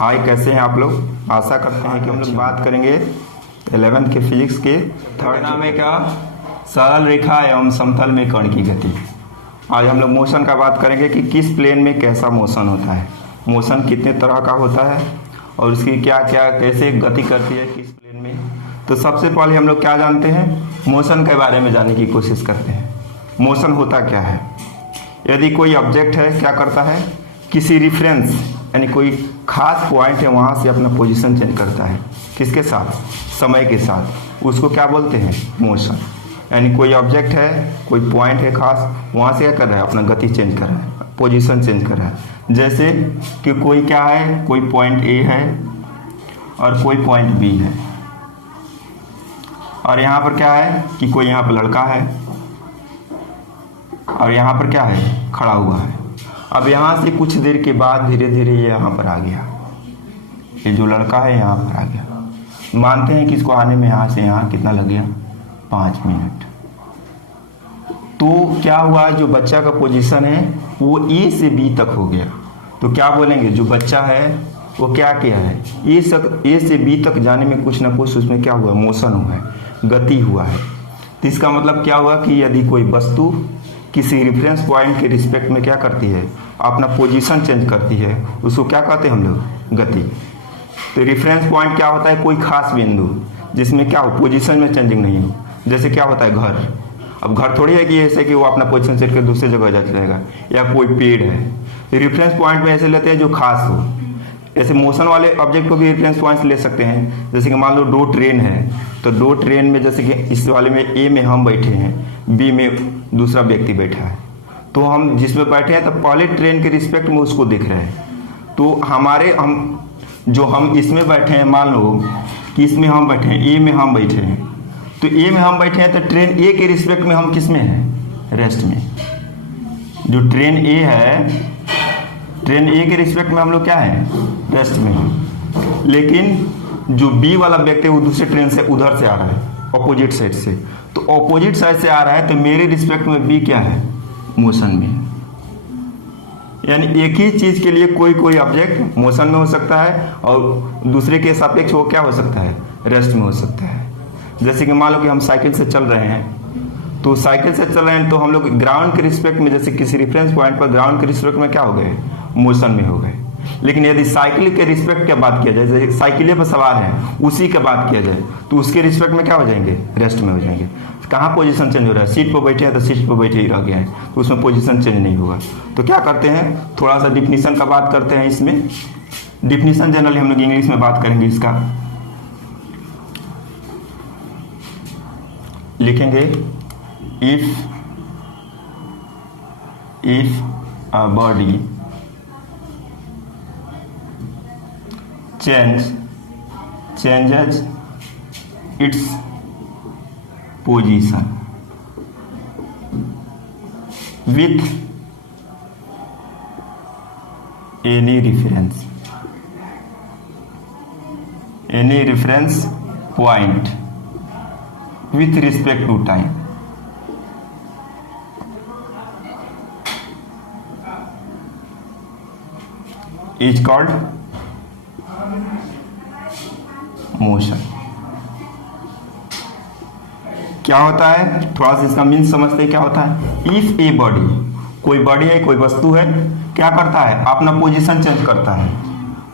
हाय, कैसे हैं आप लोग। आशा करते हैं कि हम लोग बात करेंगे 11th के फिजिक्स के थर्ड नाम है क्या, सरल रेखा एवं समतल में कण की गति। आज हम लोग मोशन का बात करेंगे कि किस प्लेन में कैसा मोशन होता है, मोशन कितने तरह का होता है और उसकी क्या क्या कैसे गति करती है किस प्लेन में। तो सबसे पहले हम लोग क्या जानते हैं, मोशन के बारे में जानने की कोशिश करते हैं। मोशन होता क्या है। यदि कोई ऑब्जेक्ट है क्या करता है, किसी रिफरेंस यानी कोई खास पॉइंट है वहाँ से अपना पोजीशन चेंज करता है, किसके साथ, समय के साथ। उसको क्या बोलते हैं, मोशन। यानी कोई ऑब्जेक्ट है, कोई पॉइंट है खास, वहाँ से क्या कर रहा है, अपना गति चेंज कर रहा है, पोजीशन चेंज कर रहा है। जैसे कि कोई क्या है, कोई पॉइंट ए है और कोई पॉइंट बी है, और यहाँ पर क्या है कि कोई यहाँ पर लड़का है और यहाँ पर क्या है, खड़ा हुआ है। अब यहाँ से कुछ देर के बाद धीरे धीरे ये यहाँ पर आ गया, ये जो लड़का है यहाँ पर आ गया। मानते हैं कि इसको आने में यहाँ से यहाँ कितना लग गया, 5 मिनट। तो क्या हुआ, जो बच्चा का पोजीशन है वो ए से बी तक हो गया। तो क्या बोलेंगे, जो बच्चा है वो क्या किया है, ए से बी तक जाने में कुछ ना कुछ उसमें क्या हुआ, मोशन हुआ है, गति हुआ है। तो इसका मतलब क्या हुआ कि यदि कोई वस्तु किसी रेफरेंस पॉइंट के रिस्पेक्ट में क्या करती है, अपना पोजीशन चेंज करती है, उसको क्या कहते हैं हम लोग, गति। तो रेफरेंस पॉइंट क्या होता है, कोई खास बिंदु जिसमें क्या हो, पोजीशन में चेंजिंग नहीं हो। जैसे क्या होता है घर, अब घर थोड़ी है कि ऐसे कि वो अपना पोजीशन सेट कर दूसरी जगह जा जाएगा, या कोई पेड़ है। रेफरेंस पॉइंट में ऐसे लेते हैं जो खास हो। ऐसे मोशन वाले ऑब्जेक्ट को भी रेफरेंस पॉइंट्स ले सकते हैं। जैसे कि मान लो 2 ट्रेन है, तो 2 ट्रेन में जैसे कि इस वाले में ए में हम बैठे हैं, बी में दूसरा व्यक्ति बैठा है। तो हम जिसमें बैठे हैं तो पहले ट्रेन के रिस्पेक्ट में उसको देख रहे हैं। तो हम इसमें बैठे हैं, मान लो कि इसमें हम बैठे हैं, ए में हम बैठे हैं, तो ए में हम बैठे हैं तो ट्रेन ए के रिस्पेक्ट में हम किस में हैं, रेस्ट में। जो ट्रेन ए है, ट्रेन ए के रिस्पेक्ट में हम लोग क्या है, रेस्ट में हैं। लेकिन जो बी वाला व्यक्ति है वो दूसरे ट्रेन से उधर से आ रहा है, ऑपोजिट साइड से। तो ऑपोजिट साइड से आ रहा है तो मेरे रिस्पेक्ट में बी क्या है, मोशन में। यानी एक ही चीज के लिए कोई ऑब्जेक्ट मोशन में हो सकता है और दूसरे के सापेक्ष वो क्या हो सकता है, रेस्ट में हो सकता है। जैसे कि मान लो कि हम साइकिल से चल रहे हैं, तो साइकिल से चल रहे हैं तो हम लोग ग्राउंड के रिस्पेक्ट में, जैसे किसी रेफरेंस पॉइंट पर ग्राउंड के रिस्पेक्ट में क्या हो गए, मोशन में हो गए। लेकिन यदि साइकिल के रिस्पेक्ट की बात किया जाए, जैसे साइकिले पर सवार है उसी की बात किया जाए, तो उसके रिस्पेक्ट में क्या हो जाएंगे, रेस्ट में हो जाएंगे। कहाँ पोजीशन चेंज हो रहा है, सीट पर बैठे हैं तो सीट पर बैठे ही रह गए हैं, तो उसमें पोजीशन चेंज नहीं होगा। तो क्या करते हैं, थोड़ा सा डिफिनीशन का बात करते हैं। इसमें डिफिनीशन जनरली हम लोग इंग्लिश में बात करेंगे। इसका लिखेंगे, if a body changes its position with any reference point with respect to time is called motion. क्या होता है, थोड़ा सा इसका मीन समझते हैं। क्या होता है, इफ ए बॉडी, कोई बॉडी है, कोई वस्तु है, क्या करता है, अपना पोजीशन चेंज करता है।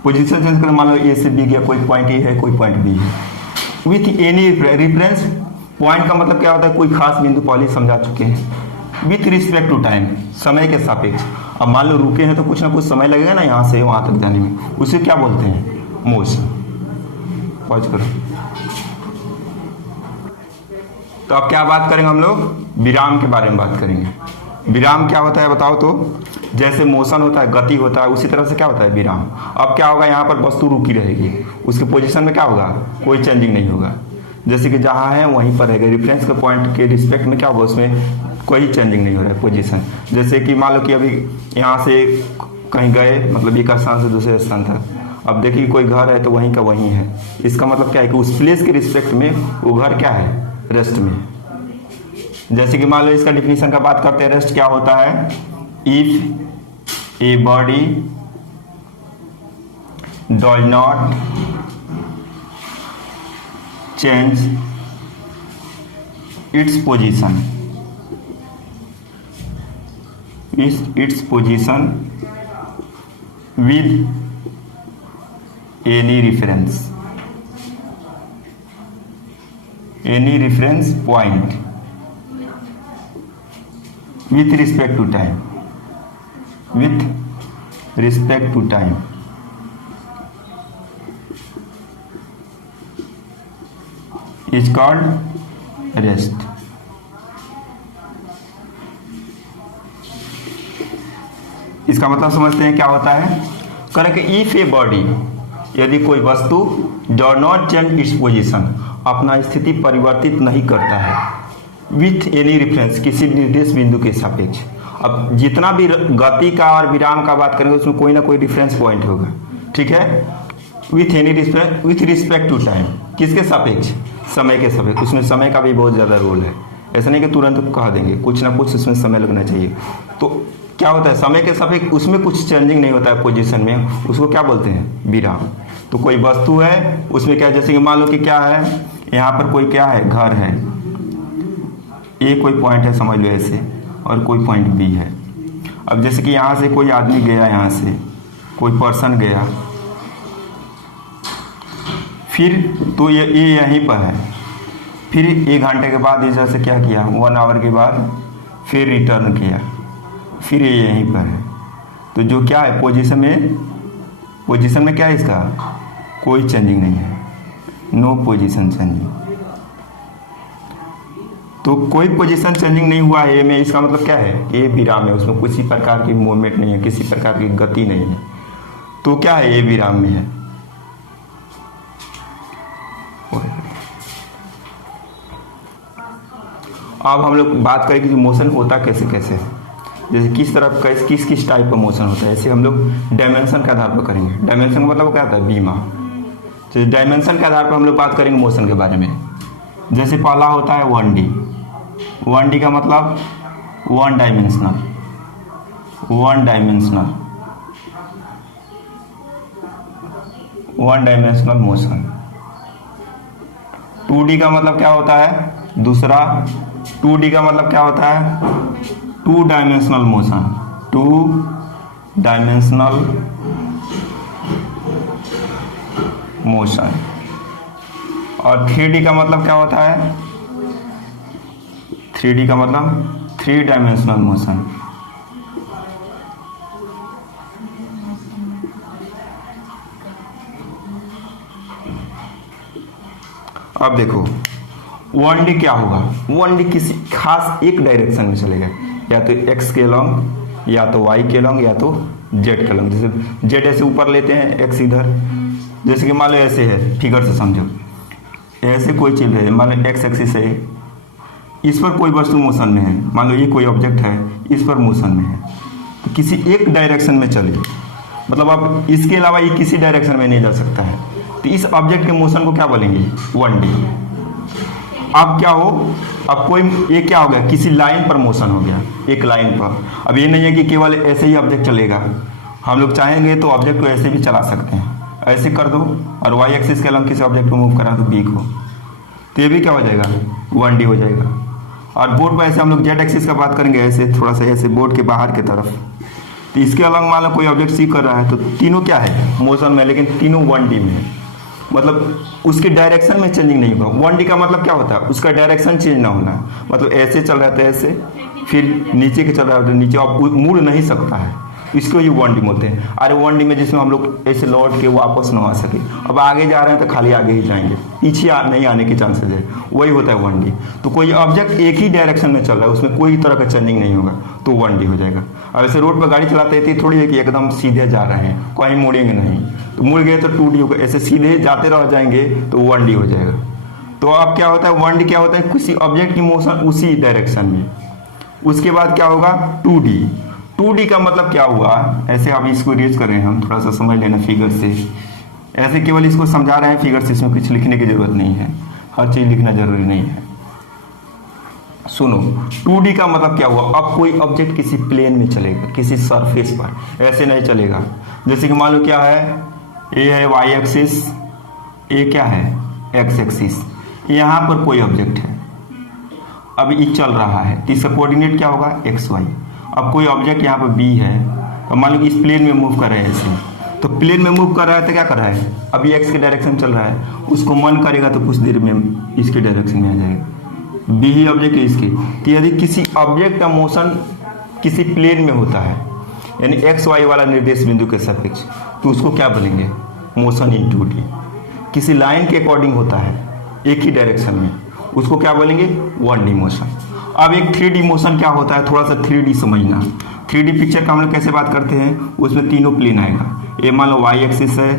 पोजीशन चेंज कर, मान लो ए से बी गया, कोई पॉइंट ए है, कोई पॉइंट बी है, विथ एनी रेफरेंस पॉइंट का मतलब क्या होता है, कोई खास बिंदु पहले समझा चुके हैं, विथ रिस्पेक्ट टू टाइम, समय के सापेक्ष। अब मान लो रुके हैं तो कुछ ना कुछ समय लगेगा ना यहाँ से वहां तक जाने में, उसे क्या बोलते हैं, मोशन। पॉज करो। तो अब क्या बात करेंगे हम लोग, विराम के बारे में बात करेंगे। विराम क्या होता है बताओ तो। जैसे मोशन होता है, गति होता है, उसी तरह से क्या होता है विराम। अब क्या होगा, यहाँ पर वस्तु रुकी रहेगी, उसके पोजीशन में क्या होगा, कोई चेंजिंग नहीं होगा। जैसे कि जहाँ है वहीं पर रहेगा, रेफरेंस के पॉइंट के रिस्पेक्ट में क्या होगा, उसमें कोई चेंजिंग नहीं हो रहा है पोजीशन। जैसे कि मान लो कि अभी यहाँ से कहीं गए, मतलब एक स्थान से दूसरे स्थान तक, अब देखिए कोई घर है तो वहीं का वहीं है। इसका मतलब क्या है कि उस प्लेस के रिस्पेक्ट में वो घर क्या है, रेस्ट में। जैसे कि मान लो इसका डिफिनीशन का बात करते हैं, रेस्ट क्या होता है, if a body does not change its position, its position with any reference point with respect to time, is called rest. इसका मतलब समझते हैं क्या होता है? करेक्ट, इफ ए बॉडी, यदि कोई वस्तु do not change its position, अपना स्थिति परिवर्तित नहीं करता है, विथ एनी रेफरेंस, किसी निर्देश बिंदु के सापेक्ष। अब जितना भी गति का और विराम का बात करेंगे उसमें कोई ना कोई डिफरेंस पॉइंट होगा, ठीक है। With any with respect to time, किसके सापेक्ष? समय के सापेक्ष। उसमें समय का भी बहुत ज़्यादा रोल है, ऐसा नहीं कि तुरंत कह देंगे, कुछ ना कुछ उसमें समय लगना चाहिए। तो क्या होता है? समय के सापेक्ष उसमें कुछ चेंजिंग नहीं होता है पोजीशन में, उसको क्या बोलते हैं? विराम। तो कोई वस्तु है, उसमें क्या, जैसे कि मान लो कि क्या है, यहाँ पर कोई क्या है, घर है, ए कोई पॉइंट है समझ लो ऐसे, और कोई पॉइंट बी है। अब जैसे कि यहाँ से कोई आदमी गया, यहाँ से कोई पर्सन गया, फिर तो ये यहीं पर है, फिर 1 घंटे के बाद इधर से क्या किया, 1 आवर के बाद फिर रिटर्न किया, फिर ये यहीं पर है। तो जो क्या है पोजीशन में क्या है, इसका कोई चेंजिंग नहीं है, नो पोजीशन चेंजिंग। तो कोई पोजीशन चेंजिंग नहीं हुआ है में, इसका मतलब क्या है? ये विराम है, उसमें किसी प्रकार की मूवमेंट नहीं है, किसी प्रकार की गति नहीं है। तो क्या है? ये विराम में है। अब हम लोग बात करेंगे कि मोशन होता कैसे कैसे है, जैसे किस तरफ का किस टाइप का मोशन होता है। ऐसे हम लोग डायमेंशन के आधार पर करेंगे। डायमेंशन का मतलब क्या होता है? बीमा। तो डायमेंशन के आधार पर हम लोग बात करेंगे मोशन के बारे में। जैसे पहला होता है 1D। 1D का मतलब 1 डायमेंशनल मोशन। 2D का मतलब क्या होता है? दूसरा 2D का मतलब क्या होता है? 2 डायमेंशनल मोशन। 2 dimensional motion. और 3D का मतलब क्या होता है? 3D का मतलब 3 डायमेंशनल मोशन। अब देखो 1D क्या होगा? 1D किसी खास एक डायरेक्शन में चलेगा, या तो x के लॉन्ग, या तो y के लॉन्ग, या तो z के लॉन्ग। जैसे z ऐसे ऊपर लेते हैं, x इधर, जैसे कि मान लो ऐसे है, फिगर से समझो, ऐसे कोई चल रही है, मान लो x एक्सिस है, इस पर कोई वस्तु मोशन में है, मान लो ये कोई ऑब्जेक्ट है, इस पर मोशन में है, तो किसी एक डायरेक्शन में चले, मतलब अब इसके अलावा ये किसी डायरेक्शन में नहीं जा सकता है, तो इस ऑब्जेक्ट के मोशन को क्या बोलेंगे? 1D। अब क्या हो, अब कोई ये क्या हो गया, किसी लाइन पर मोशन हो गया, एक लाइन पर। अब ये नहीं है कि केवल ऐसे ही ऑब्जेक्ट चलेगा, हम लोग चाहेंगे तो ऑब्जेक्ट को ऐसे भी चला सकते हैं, ऐसे कर दो और वाई एक्सिस के अलग किसी ऑब्जेक्ट को मूव करा दो बी को, तो ये भी क्या हो जाएगा? 1D हो जाएगा। और बोर्ड पर ऐसे हम लोग जेड एक्सिस का बात करेंगे, ऐसे थोड़ा सा ऐसे बोर्ड के बाहर की तरफ, तो इसके अलग मान लो कोई ऑब्जेक्ट सी कर रहा है, तो तीनों क्या है? मोशन में, लेकिन तीनों 1D में है, मतलब उसके डायरेक्शन में चेंजिंग नहीं होगा। 1D का मतलब क्या होता है? उसका डायरेक्शन चेंज ना होना, मतलब ऐसे चल रहा था ऐसे, फिर नीचे के चल रहा था नीचे, अब मुड़ नहीं सकता है, इसको ही 1D बोलते हैं। अरे 1D में जिसमें हम लोग ऐसे लौट के वापस ना आ सके, अब आगे जा रहे हैं तो खाली आगे ही जाएंगे, पीछे नहीं आने के चांसेस है, वही होता है 1D। तो कोई ऑब्जेक्ट एक ही डायरेक्शन में चल रहा है, उसमें कोई तरह का चेंजिंग नहीं होगा, तो 1D हो जाएगा। अब ऐसे रोड पर गाड़ी चलाते थे, थोड़ी है कि एकदम सीधे जा रहे हैं, कहीं मुड़ेंगे नहीं, तो मुड़ गए तो 2D होगा, ऐसे सीधे जाते रह जाएंगे तो 1D हो जाएगा। तो अब क्या होता है? 1D क्या होता है? किसी ऑब्जेक्ट की मोशन उसी डायरेक्शन में। उसके बाद क्या होगा? 2D। 2D का मतलब क्या हुआ? ऐसे अब इसको रीच कर रहे हैं हम, थोड़ा सा समझ लेना फिगर से, ऐसे केवल इसको समझा रहे हैं फिगर से, इसमें कुछ लिखने की जरूरत नहीं है, हर चीज लिखना जरूरी नहीं है। सुनो, 2D का मतलब क्या हुआ? अब कोई ऑब्जेक्ट किसी प्लेन में चलेगा, किसी सरफेस पर, ऐसे नहीं चलेगा। जैसे कि मान लो क्या है, ए है वाई एक्सिस, ए क्या है एक्स एक्सिस, यहाँ पर कोई ऑब्जेक्ट है, अब ये चल रहा है तो इसका कोऑर्डिनेट क्या होगा एक्स वाई। अब कोई ऑब्जेक्ट यहाँ पर बी है, तो मान लो इस प्लेन में मूव कर रहे हैं ऐसे, तो प्लेन में मूव कर रहा है तो क्या कर रहा है, अभी एक्स के डायरेक्शन चल रहा है, उसको मन करेगा तो कुछ देर में इसके डायरेक्शन में आ जाएगा, बी ही ऑब्जेक्ट है इसके। तो यदि किसी ऑब्जेक्ट का मोशन किसी प्लेन में होता है, यानी एक्स वाई वाला निर्देश बिंदु के सापेक्ष, तो उसको क्या बोलेंगे, मोशन इन 2D। किसी लाइन के अकॉर्डिंग होता है एक ही डायरेक्शन में, उसको क्या बोलेंगे 1D मोशन। अब एक 3D मोशन क्या होता है, थोड़ा सा 3D समझना। 3D पिक्चर का हम लोग कैसे बात करते हैं, उसमें तीनों प्लेन आएगा, ये मान लो वाई एक्सिस है,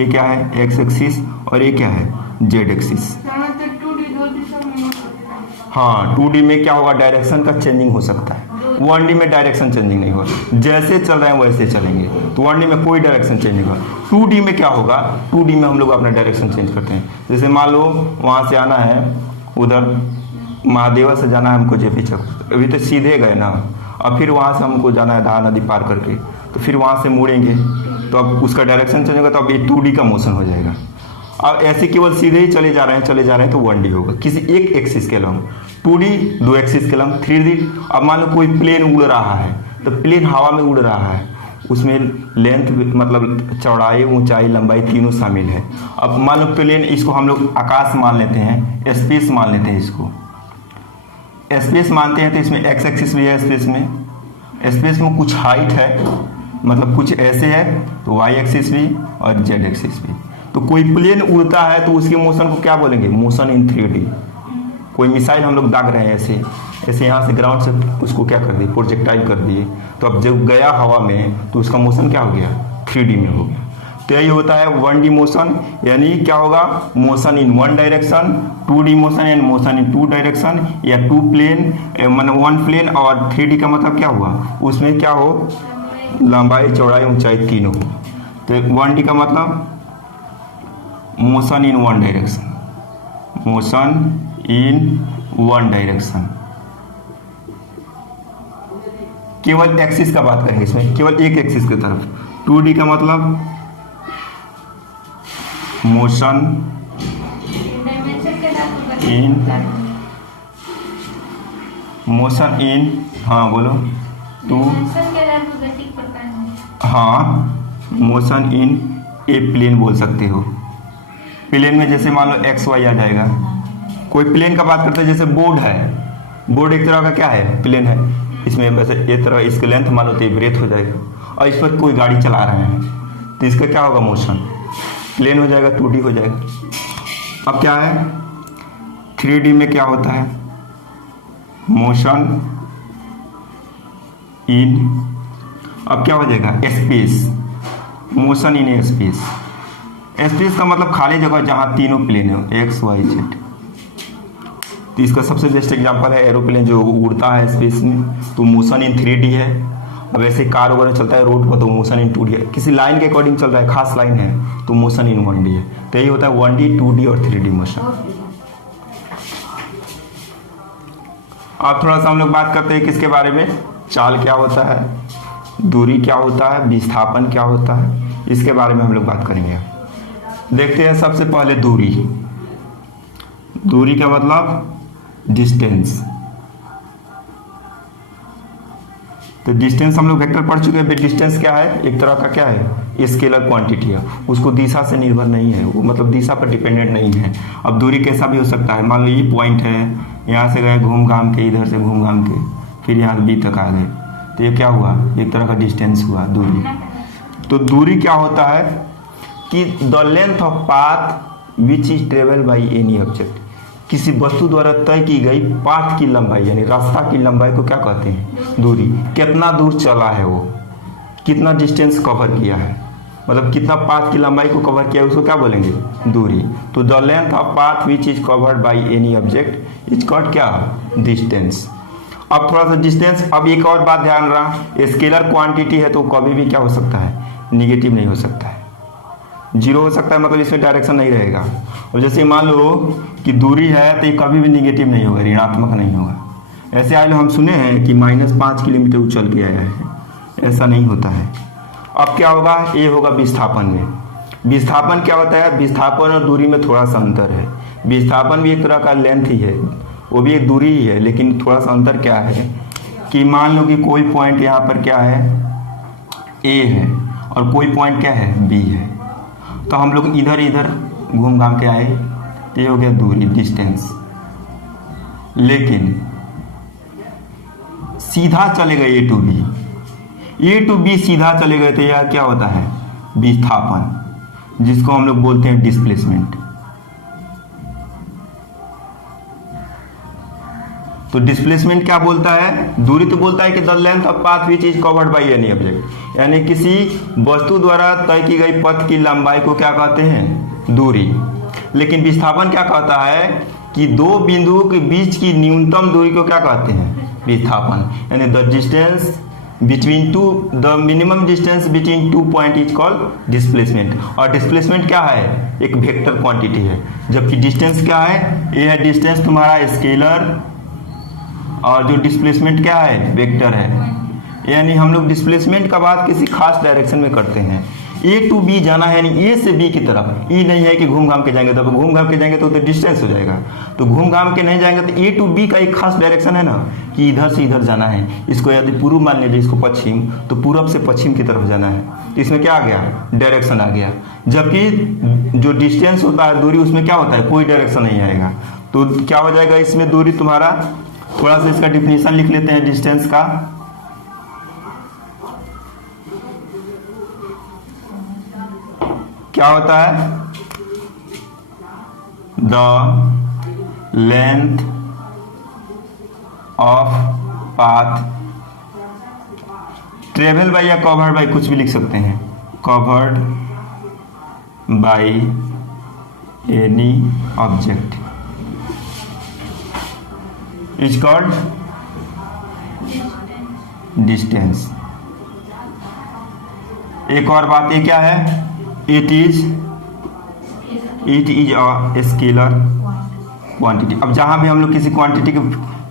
ये क्या है एक्स एक्सिस, और ये क्या है जेड एक्सिस। हाँ 2D में क्या होगा, डायरेक्शन का चेंजिंग हो सकता है, 1D में डायरेक्शन चेंजिंग नहीं होगा, जैसे चल रहे हैं वैसे चलेंगे, तो 1D में कोई डायरेक्शन चेंज नहीं होगा। 2D में क्या होगा, 2D में हम लोग अपना डायरेक्शन चेंज करते हैं। जैसे मान लो वहाँ से आना है, उधर महादेवा से जाना है हमको जेपी चौक, अभी तो सीधे गए ना, अब फिर वहाँ से हमको जाना है दहा नदी पार करके, तो फिर वहाँ से मुड़ेंगे, तो अब उसका डायरेक्शन चेंज होगा, तो अब ये 2D का मोशन हो जाएगा। अब ऐसे केवल सीधे ही चले जा रहे हैं तो 1D होगा, किसी एक एक्सिस के अलॉन्ग। 2D 2 एक्सिस के अलॉन्ग। 3D अब मान लो कोई प्लेन उड़ रहा है, तो प्लेन हवा में उड़ रहा है, उसमें लेंथ मतलब चौड़ाई ऊंचाई लंबाई तीनों शामिल है। अब मान लो प्लेन, इसको हम लोग आकाश मान लेते हैं, स्पेस मान लेते हैं, इसको स्पेस मानते हैं, तो इसमें एक्स एक्सिस भी है, स्पेस में कुछ हाइट है, मतलब कुछ ऐसे है, तो वाई एक्सिस भी और जेड एक्सिस भी। तो कोई प्लेन उड़ता है तो उसके मोशन को क्या बोलेंगे, मोशन इन 3D। कोई मिसाइल हम लोग दाग रहे हैं ऐसे ऐसे, यहाँ से ग्राउंड से उसको क्या कर दिए, प्रोजेक्टाइल कर दिए, तो अब जब गया हवा में तो उसका मोशन क्या हो गया, 3D में हो गया। तो यही होता है 1D मोशन, यानी क्या होगा, motion in 1 direction, 2D motion and motion in 2 direction, या 2 प्लेन मतलब 1 प्लेन, और 3D का मतलब क्या हुआ, उसमें क्या हो, लंबाई चौड़ाई ऊंचाई तीनों हो। तो 1D का मतलब motion in 1 direction, motion in 1 direction. केवल एक्सिस का बात करेंगे इसमें, केवल एक एक्सिस की तरफ। 2D का मतलब मोशन इन हाँ बोलो 2, हाँ मोशन इन ए प्लेन बोल सकते हो। प्लेन में जैसे मान लो एक्स वाई आ जाएगा। कोई प्लेन का बात करते हैं, जैसे बोर्ड है, बोर्ड एक तरह का क्या है, प्लेन है, इसमें वैसे एक तरह इसके लेंथ मान लो तो ब्रेथ हो जाएगा, और इस पर कोई गाड़ी चला रहे हैं तो इसका क्या होगा, मोशन प्लेन हो जाएगा, 2D हो जाएगा। अब क्या है 3D में क्या होता है, मोशन इन, अब क्या हो जाएगा space, motion in space. Space का मतलब खाली जगह जहाँ तीनों प्लेन हो, एक्स वाई जेड। तो इसका सबसे बेस्ट एग्जांपल है एरोप्लेन जो उड़ता है स्पेस में, तो मोशन इन 3D है। अब ऐसे कार वगैरह चलता है रोड पर, तो मोशन इन 2D है। किसी लाइन के अकॉर्डिंग चल रहा है, खास लाइन है, तो मोशन इन 1D है। तो यही होता है 1D 2D और 3D मोशन। अब थोड़ा सा हम लोग बात करते हैं किसके बारे में, चाल क्या होता है, दूरी क्या होता है, विस्थापन क्या होता है, इसके बारे में हम लोग बात करेंगे। देखते हैं सबसे पहले दूरी। दूरी का मतलब डिस्टेंस। तो डिस्टेंस हम लोग वेक्टर पढ़ चुके हैं। डिस्टेंस क्या है, एक तरह का क्या है, स्केलर क्वांटिटी है, उसको दिशा से निर्भर नहीं है, वो मतलब दिशा पर डिपेंडेंट नहीं है। अब दूरी कैसा भी हो सकता है, मान लो ये पॉइंट है, यहाँ से गए घूम घाम के, इधर से घूम घाम के फिर यहाँ बी तक आ गए, तो ये क्या हुआ, एक तरह का डिस्टेंस हुआ दूरी। तो दूरी क्या होता है कि the length of path which is travel by any object, किसी वस्तु द्वारा तय की गई पाथ की लंबाई, यानी रास्ता की लंबाई को क्या कहते हैं, दूरी। कितना दूर चला है वो, कितना डिस्टेंस कवर किया है, मतलब कितना पाथ की लंबाई को कवर किया है, उसको क्या बोलेंगे, दूरी। तो the length of path which is covered by any object is called क्या, डिस्टेंस। अब थोड़ा सा डिस्टेंस, अब एक और बात ध्यान रहा, स्केलर क्वांटिटी है तो कभी भी क्या हो सकता है, निगेटिव नहीं हो सकता है, जीरो हो सकता है, मतलब इसमें डायरेक्शन नहीं रहेगा। और जैसे मान लो कि दूरी है तो ये कभी भी निगेटिव नहीं होगा, ऋणात्मक नहीं होगा। ऐसे आए हम सुने हैं कि -5 किलोमीटर उछल के आया है, ऐसा नहीं होता है। अब क्या होगा, ये होगा विस्थापन में। विस्थापन क्या होता है? विस्थापन और दूरी में थोड़ा सा अंतर है। विस्थापन भी एक तरह का लेंथ ही है, वो भी एक दूरी ही है, लेकिन थोड़ा सा अंतर क्या है कि मान लो कि कोई पॉइंट यहाँ पर क्या है, ए है, और कोई पॉइंट क्या है, बी है। तो हम लोग इधर इधर घूम घाम के आए, तो ये हो गया दूरी, डिस्टेंस। लेकिन सीधा चले गए A to B, A to B सीधा चले गए, तो यह क्या होता है? विस्थापन, जिसको हम लोग बोलते हैं डिस्प्लेसमेंट। तो डिस्प्लेसमेंट क्या बोलता है? दूरी तो बोलता है कि the length of path which is covered by any object, यानी किसी वस्तु द्वारा तय की गई पथ की लंबाई को क्या कहते हैं? दूरी। लेकिन विस्थापन क्या कहता है कि दो बिंदुओं के बीच की न्यूनतम दूरी को क्या कहते हैं? विस्थापन। यानी the distance between two, the minimum distance between two point is called displacement. और डिस्प्लेसमेंट क्या है? एक वेक्टर क्वांटिटी है, जबकि डिस्टेंस क्या है? ये है डिस्टेंस तुम्हारा स्केलर, और जो डिस्प्लेसमेंट क्या है? वेक्टर है। यानी हम लोग डिस्प्लेसमेंट का बात किसी खास डायरेक्शन में करते हैं। ए टू बी जाना है, यानी ए से बी की तरफ। ई नहीं है कि घूम घाम के जाएंगे, तो घूम घाम के जाएंगे तो डिस्टेंस हो जाएगा। तो घूम घाम के नहीं जाएंगे, तो ए टू बी का एक खास डायरेक्शन है ना, कि इधर से इधर जाना है। इसको यदि पूर्व मान लीजिए, इसको पश्चिम, तो पूरब से पश्चिम की तरफ जाना है। तो इसमें क्या आ गया? डायरेक्शन आ गया। जबकि जो डिस्टेंस होता है, दूरी, उसमें क्या होता है? कोई डायरेक्शन नहीं आएगा। तो क्या हो जाएगा इसमें? दूरी तुम्हारा, थोड़ा सा इसका डिफिनीशन लिख लेते हैं डिस्टेंस का। क्या होता है? The length of path travel by या कवर्ड बाय, कुछ भी लिख सकते हैं, covered by any object is called distance. एक और बात ये क्या है? It is a scalar quantity. अब जहां भी हम लोग किसी क्वांटिटी के,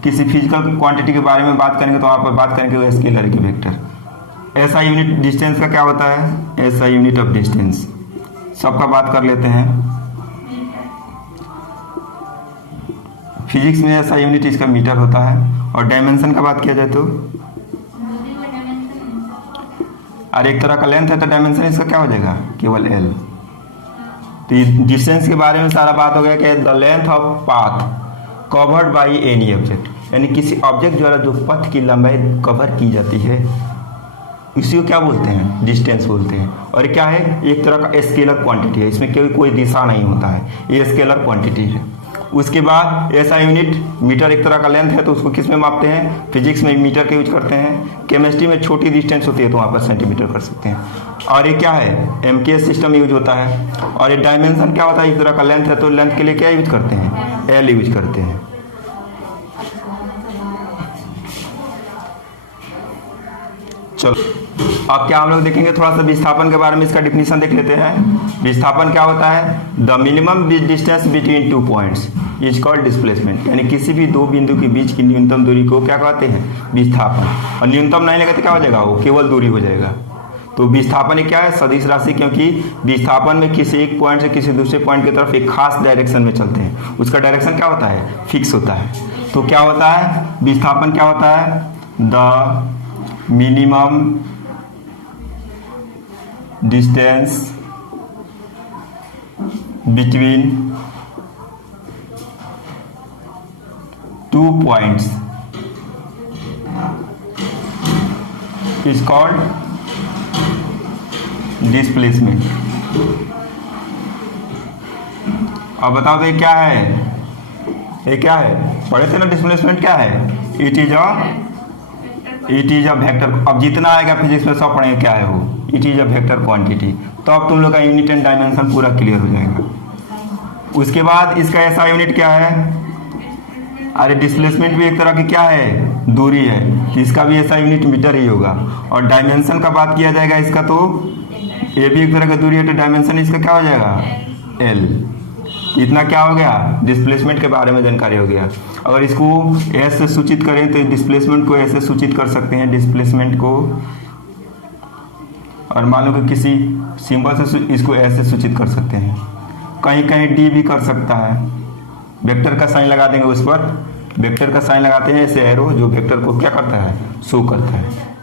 किसी फिजिकल क्वांटिटी के बारे में बात करेंगे, तो वहां पर बात करेंगे वो स्केलर के वेक्टर। ऐसा यूनिट डिस्टेंस का क्या होता है? ऐसा यूनिट ऑफ डिस्टेंस। सबका बात कर लेते हैं। फिजिक्स में ऐसा यूनिट इसका मीटर होता है। और डायमेंशन का बात किया जाए तो, और एक तरह का लेंथ है, तो डायमेंशन इसका क्या हो जाएगा? केवल एल। तो डिस्टेंस के बारे में सारा बात हो गया कि the length of path covered by any object, यानी किसी ऑब्जेक्ट द्वारा जो पथ की लंबाई कवर की जाती है, इसी को क्या बोलते हैं? डिस्टेंस बोलते हैं। और ये क्या है? एक तरह का स्केलर क्वांटिटी है, इसमें कोई दिशा नहीं होता है, ये स्केलर क्वांटिटी है। उसके बाद ऐसा यूनिट, मीटर एक तरह का लेंथ है, तो उसको किस में मापते हैं? फिजिक्स में मीटर का यूज करते हैं। केमिस्ट्री में छोटी डिस्टेंस होती है, तो वहाँ पर सेंटीमीटर कर सकते हैं। और ये क्या है? एमकेएस सिस्टम यूज होता है। और ये डायमेंशन क्या होता है? एक तरह का लेंथ है, तो लेंथ के लिए क्या यूज करते हैं? एल यूज करते हैं। चलो अब क्या हम लोग देखेंगे, थोड़ा सा विस्थापन के बारे में, इसका डिफिनीशन देख लेते हैं। विस्थापन क्या होता है? The minimum distance between two points is called displacement, यानी किसी भी दो बिंदु के बीच की न्यूनतम दूरी को क्या कहते हैं? विस्थापन। और न्यूनतम नहीं लगे तो क्या हो जाएगा? वो केवल दूरी हो जाएगा। तो विस्थापन क्या है? सदिश राशि, क्योंकि विस्थापन में किसी एक पॉइंट से किसी दूसरे पॉइंट की तरफ एक खास डायरेक्शन में चलते हैं। उसका डायरेक्शन क्या होता है? फिक्स होता है। तो क्या होता है? विस्थापन क्या होता है? The minimum distance between two points is called displacement. अब बताओ तो ये क्या है? ये क्या है? पढ़े थे ना डिस्प्लेसमेंट क्या है? It is a vector. अब जितना आएगा फिजिक्स में सब पढ़ेंगे क्या है वो। It is a vector quantity. तो अब तुम लोग का यूनिट एंड डायमेंशन पूरा क्लियर हो जाएगा। उसके बाद इसका ऐसा यूनिट क्या है? अरे डिस्प्लेसमेंट भी एक तरह की क्या है? दूरी है, तो इसका भी ऐसा यूनिट मीटर ही होगा। और डायमेंशन का बात किया जाएगा इसका, तो ये भी एक तरह का दूरी है, तो डायमेंशन इसका क्या हो जाएगा? एल। इतना क्या हो गया? डिस्प्लेसमेंट के बारे में जानकारी हो गया। अगर इसको एस से सूचित करें तो डिस्प्लेसमेंट को ऐसे सूचित कर सकते हैं, डिस्प्लेसमेंट को, और मान लो कि किसी सिंबल से इसको ऐसे सूचित कर सकते हैं, कहीं कहीं डी भी कर सकता है। वेक्टर का साइन लगा देंगे उस पर, वेक्टर का साइन लगाते हैं ऐसे एरो, जो वेक्टर को क्या करता है, शो करता है।